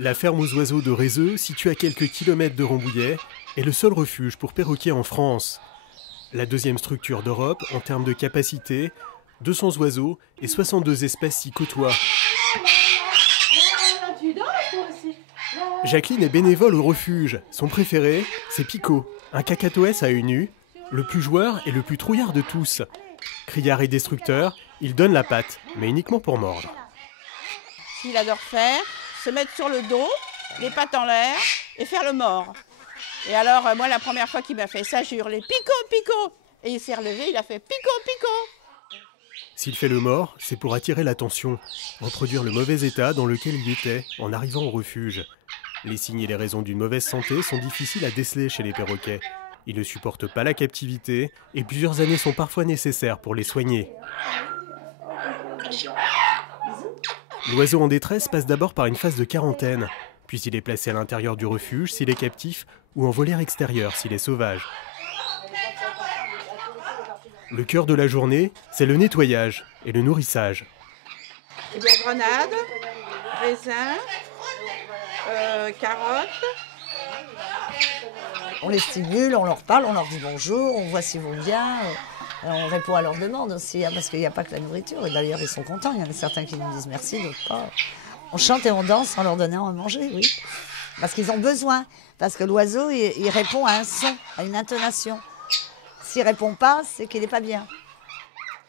La ferme aux oiseaux de Rézeux, située à quelques kilomètres de Rambouillet, est le seul refuge pour perroquets en France. La deuxième structure d'Europe en termes de capacité, 200 oiseaux et 62 espèces s'y côtoient. Jacqueline est bénévole au refuge. Son préféré, c'est Pico, un cacatoès à œil nu, le plus joueur et le plus trouillard de tous. Criard et destructeur, il donne la patte, mais uniquement pour mordre. Ce qu'il adore faire, se mettre sur le dos, les pattes en l'air et faire le mort. Et alors, moi, la première fois qu'il m'a fait ça, j'ai hurlé « Pico, Pico !» Et il s'est relevé, il a fait « Pico, Pico !» S'il fait le mort, c'est pour attirer l'attention, reproduire le mauvais état dans lequel il était en arrivant au refuge. Les signes et les raisons d'une mauvaise santé sont difficiles à déceler chez les perroquets. Ils ne supportent pas la captivité et plusieurs années sont parfois nécessaires pour les soigner. L'oiseau en détresse passe d'abord par une phase de quarantaine, puis il est placé à l'intérieur du refuge s'il est captif ou en volière extérieure s'il est sauvage. Le cœur de la journée, c'est le nettoyage et le nourrissage. Il y a grenades, raisins, carottes. On les stimule, on leur parle, on leur dit bonjour, on voit s'ils vont bien. On répond à leurs demandes aussi, parce qu'il n'y a pas que la nourriture. Et d'ailleurs, ils sont contents. Il y en a certains qui nous disent merci, d'autres pas. On chante et on danse en leur donnant à manger, oui. Parce qu'ils ont besoin. Parce que l'oiseau, il répond à un son, à une intonation. S'il ne répond pas, c'est qu'il n'est pas bien.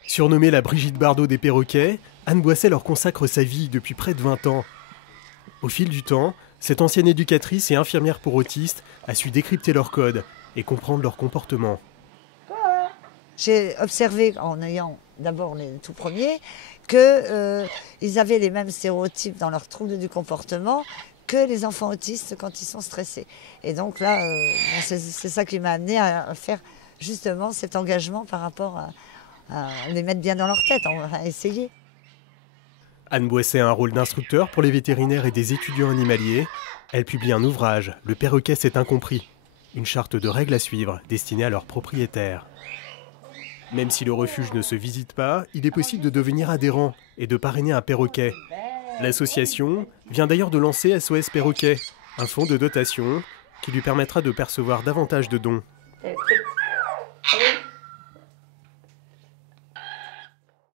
Surnommée la Brigitte Bardot des perroquets, Anne Boisset leur consacre sa vie depuis près de 20 ans. Au fil du temps, cette ancienne éducatrice et infirmière pour autistes a su décrypter leurs codes et comprendre leur comportement. J'ai observé, en ayant d'abord les tout premiers, qu'ils avaient les mêmes stéréotypes dans leurs troubles du comportement que les enfants autistes quand ils sont stressés. Et donc là, c'est ça qui m'a amené à faire justement cet engagement par rapport à les mettre bien dans leur tête, on va essayer. Anne Boisset a un rôle d'instructeur pour les vétérinaires et des étudiants animaliers. Elle publie un ouvrage, Le perroquet c'est incompris, une charte de règles à suivre destinée à leurs propriétaires. Même si le refuge ne se visite pas, il est possible de devenir adhérent et de parrainer un perroquet. L'association vient d'ailleurs de lancer SOS Perroquet, un fonds de dotation qui lui permettra de percevoir davantage de dons. Allez.